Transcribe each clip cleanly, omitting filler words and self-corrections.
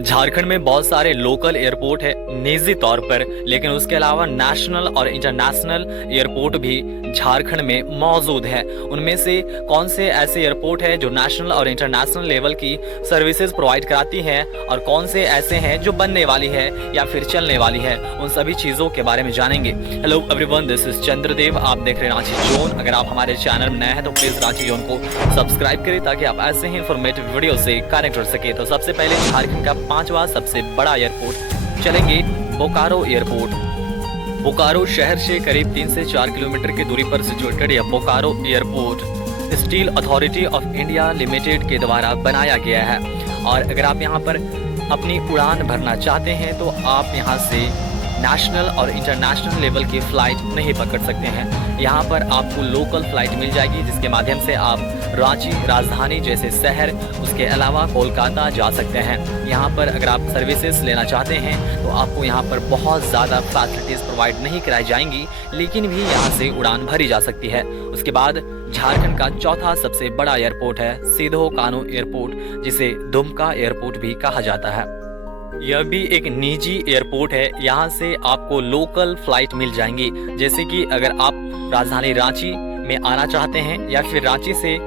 झारखंड में बहुत सारे लोकल एयरपोर्ट है निजी तौर पर, लेकिन उसके अलावा नेशनल और इंटरनेशनल एयरपोर्ट भी झारखंड में मौजूद है। उनमें से कौन से ऐसे एयरपोर्ट है जो नेशनल और इंटरनेशनल लेवल की सर्विसेज प्रोवाइड कराती हैं और कौन से ऐसे हैं जो बनने वाली है या फिर चलने वाली है, उन सभी चीज़ों के बारे में जानेंगे। Hello everyone, this is Chandradev, आप देख रहे हैं रांची जोन। अगर आप हमारे चैनल में नए हैं तो प्लीज़ रांची जोन को सब्सक्राइब करें ताकि आप ऐसे ही इन्फॉर्मेटिव वीडियो से कनेक्ट कर सके। तो सबसे पहले झारखंड का 5वां सबसे बड़ा एयरपोर्ट चलेंगे बोकारो एयरपोर्ट। बोकारो शहर से करीब 3 से 4 किलोमीटर की दूरी पर सिचुएटेड यह Bokaro airport steel authority of India limited के द्वारा बनाया गया है। और अगर आप यहाँ पर अपनी उड़ान भरना चाहते हैं तो आप यहाँ से नेशनल और इंटरनेशनल लेवल की फ़्लाइट नहीं पकड़ सकते हैं। यहाँ पर आपको लोकल फ़्लाइट मिल जाएगी जिसके माध्यम से आप रांची राजधानी जैसे शहर, उसके अलावा कोलकाता जा सकते हैं। यहाँ पर अगर आप सर्विसेज लेना चाहते हैं तो आपको यहाँ पर बहुत ज़्यादा फैसिलिटीज़ प्रोवाइड नहीं कराई जाएंगी, लेकिन भी यहाँ से उड़ान भरी जा सकती है। उसके बाद झारखंड का चौथा सबसे बड़ा एयरपोर्ट है सीधो कानू एयरपोर्ट, जिसे दुमका एयरपोर्ट भी कहा जाता है। यह भी एक निजी एयरपोर्ट है। यहाँ से आपको लोकल फ्लाइट मिल जाएंगी, जैसे कि अगर आप राजधानी रांची में आना चाहते हैं या फिर रांची से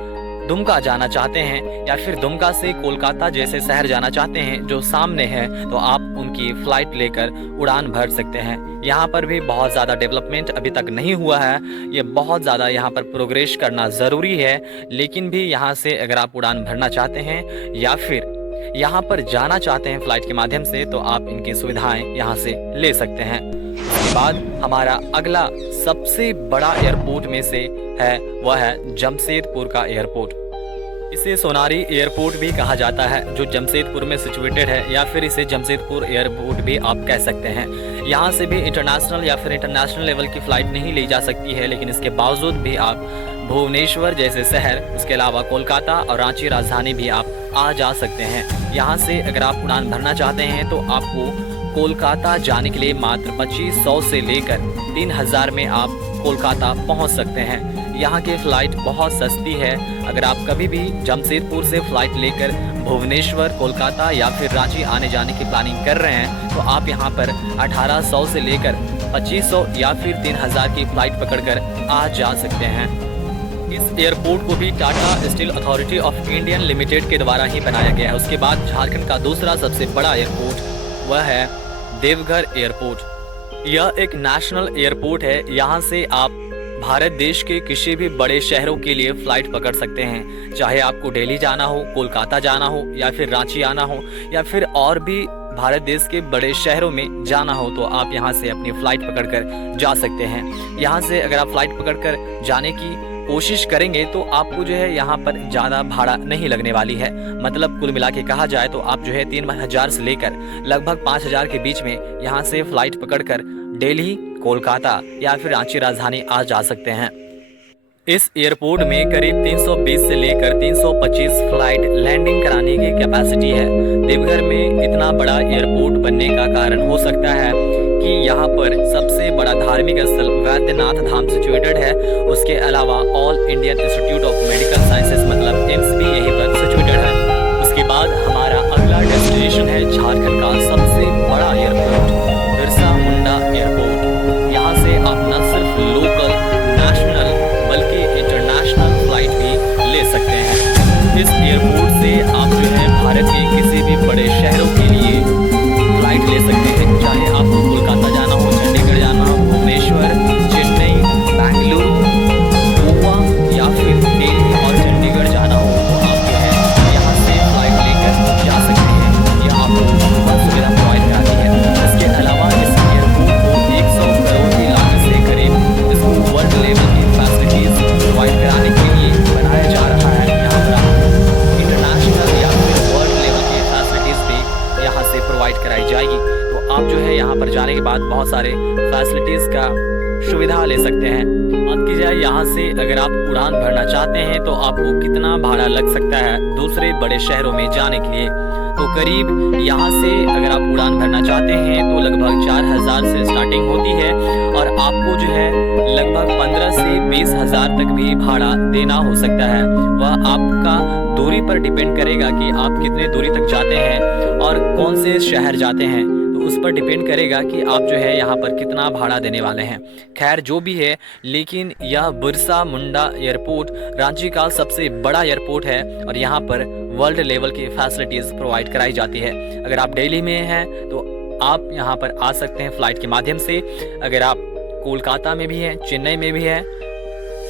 दुमका जाना चाहते हैं या फिर दुमका से कोलकाता जैसे शहर जाना चाहते हैं जो सामने है, तो आप उनकी फ़्लाइट लेकर उड़ान भर सकते हैं। यहाँ पर भी बहुत ज़्यादा डेवलपमेंट अभी तक नहीं हुआ है, ये बहुत ज़्यादा यहाँ पर प्रोग्रेस करना ज़रूरी है। लेकिन भी यहाँ से अगर आप उड़ान भरना चाहते हैं या फिर यहाँ पर जाना चाहते हैं फ़्लाइट के माध्यम से, तो आप इनकी सुविधाएं यहाँ से ले सकते हैं। उसके बाद हमारा अगला सबसे बड़ा एयरपोर्ट में से है वह है जमशेदपुर का एयरपोर्ट। इसे सोनारी एयरपोर्ट भी कहा जाता है, जो जमशेदपुर में सिचुएटेड है, या फिर इसे जमशेदपुर एयरपोर्ट भी आप कह सकते हैं। यहाँ से भी इंटरनेशनल या फिर इंटरनेशनल लेवल की फ़्लाइट नहीं ली जा सकती है, लेकिन इसके बावजूद भी आप भुवनेश्वर जैसे शहर, उसके अलावा कोलकाता और रांची राजधानी भी आप आ जा सकते हैं। यहाँ से अगर आप उड़ान भरना चाहते हैं तो आपको कोलकाता जाने के लिए मात्र 2500 से लेकर 3000 में आप कोलकाता पहुँच सकते हैं। यहाँ की फ़्लाइट बहुत सस्ती है। अगर आप कभी भी जमशेदपुर से फ़्लाइट लेकर भुवनेश्वर, कोलकाता या फिर रांची आने जाने की प्लानिंग कर रहे हैं तो आप यहाँ पर 1800 से लेकर 2500 या फिर 3000 की फ़्लाइट पकड़कर आ जा सकते हैं। इस एयरपोर्ट को भी Tata steel authority of Indian limited के द्वारा ही बनाया गया है। उसके बाद झारखंड का दूसरा सबसे बड़ा एयरपोर्ट वह है देवघर एयरपोर्ट। यह एक नेशनल एयरपोर्ट है। यहाँ से आप भारत देश के किसी भी बड़े शहरों के लिए फ़्लाइट पकड़ सकते हैं, चाहे आपको दिल्ली जाना हो, कोलकाता जाना हो या फिर रांची आना हो या फिर और भी भारत देश के बड़े शहरों में जाना हो, तो आप यहाँ से अपनी फ़्लाइट पकड़कर जा सकते हैं। यहाँ से अगर आप फ़्लाइट पकड़कर जाने की कोशिश करेंगे तो आपको जो है यहाँ पर ज़्यादा भाड़ा नहीं लगने वाली है। मतलब कुल मिला के कहा जाए तो आप जो है 3000 से लेकर लगभग 5000 के बीच में यहाँ से फ़्लाइट पकड़कर दिल्ली, कोलकाता या फिर रांची राजधानी आ जा सकते हैं। इस एयरपोर्ट में करीब 320 से लेकर 325 फ्लाइट लैंडिंग कराने की कैपेसिटी है। देवघर में इतना बड़ा एयरपोर्ट बनने का कारण हो सकता है कि यहाँ पर सबसे बड़ा धार्मिक स्थल वैद्यनाथ धाम सिचुएटेड है। उसके अलावा all Indian institute of medical sciences मतलब एम्स भी यहीं पर सिचुएटेड है। उसके बाद हमारा अगला डेस्टिनेशन है झारखंड का सबसे बड़ा एयरपोर्ट बिरसा मुंडा एयरपोर्ट। यहाँ से आप न सिर्फ लोकल, नेशनल बल्कि इंटरनेशनल फ्लाइट भी ले सकते हैं। इस एयरपोर्ट से आप जो है भारत के किसी भी बड़े शहरों के लिए फ्लाइट ले सकते हैं, चाहे आपको कोलकाता जाना हो, चंडीगढ़ जाना हो, भुवनेश्वर, चेन्नई, बेंगलुरु, गोवा या फिर दिल्ली और चंडीगढ़ जाना हो, तो आप जो है यहाँ से फ्लाइट लेकर जा सकते हैं। यह आपको बहुत सुविधा प्रोवाइड कराती है। इसके अलावा इस एयरपोर्ट को 100 करोड़ की लागत से करीब इसको वर्ल्ड लेवल की फैसिलिटीज प्रोवाइड कराने के लिए बनाया जा रहा है। यहाँ पर आपको इंटरनेशनल या फिर वर्ल्ड लेवल की फैसिलिटीज भी यहाँ से प्रोवाइड कराई जाएगी। तो आप जो है यहाँ पर जाने के बाद बहुत सारे फैसिलिटीज का सुविधा ले सकते हैं। बात की जाए यहाँ से अगर आप उड़ान भरना चाहते हैं तो आपको कितना भाड़ा लग सकता है दूसरे बड़े शहरों में जाने के लिए, तो करीब यहाँ से अगर आप उड़ान भरना चाहते हैं तो लगभग 4000 से स्टार्टिंग होती है और आपको जो है लगभग 15 से 20,000 तक भी भाड़ा देना हो सकता है। वह आपका दूरी पर डिपेंड करेगा कि आप कितने दूरी तक जाते हैं और कौन से शहर जाते हैं तो उस पर डिपेंड करेगा कि आप जो है यहाँ पर कितना भाड़ा देने वाले हैं। खैर जो भी है, लेकिन यह बिरसा मुंडा एयरपोर्ट रांची का सबसे बड़ा एयरपोर्ट है और यहाँ पर वर्ल्ड लेवल की फैसिलिटीज़ प्रोवाइड कराई जाती है। अगर आप दिल्ली में हैं तो आप यहाँ पर आ सकते हैं फ़्लाइट के माध्यम से। अगर आप कोलकाता में भी हैं, चेन्नई में भी हैं,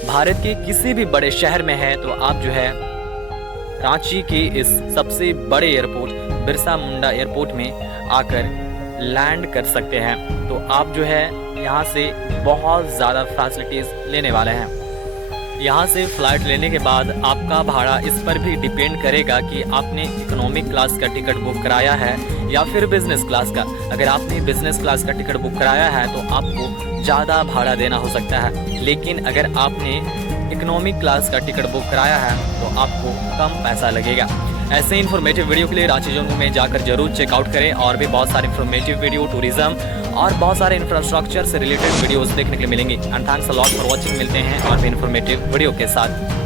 भारत के किसी भी बड़े शहर में है तो आप जो है रांची के इस सबसे बड़े एयरपोर्ट बिरसा मुंडा एयरपोर्ट में आकर लैंड कर सकते हैं। तो आप जो है यहाँ से बहुत ज़्यादा फैसिलिटीज़ लेने वाले हैं। यहाँ से फ़्लाइट लेने के बाद आपका भाड़ा इस पर भी डिपेंड करेगा कि आपने इकोनॉमिक क्लास का टिकट बुक कराया है या फिर बिज़नेस क्लास का। अगर आपने बिज़नेस क्लास का टिकट बुक कराया है तो आपको ज़्यादा भाड़ा देना हो सकता है, लेकिन अगर आपने इकोनॉमिक क्लास का टिकट बुक कराया है तो आपको कम पैसा लगेगा। ऐसे इन्फॉर्मेटिव वीडियो के लिए रांची जोन में जाकर जरूर चेकआउट करें। और भी बहुत सारे इन्फॉर्मेटिव वीडियो, टूरिज्म और बहुत सारे इंफ्रास्ट्रक्चर से रिलेटेड वीडियोस देखने के लिए मिलेंगी। And thanks a lot for watching. मिलते हैं और भी इन्फॉर्मेटिव वीडियो के साथ।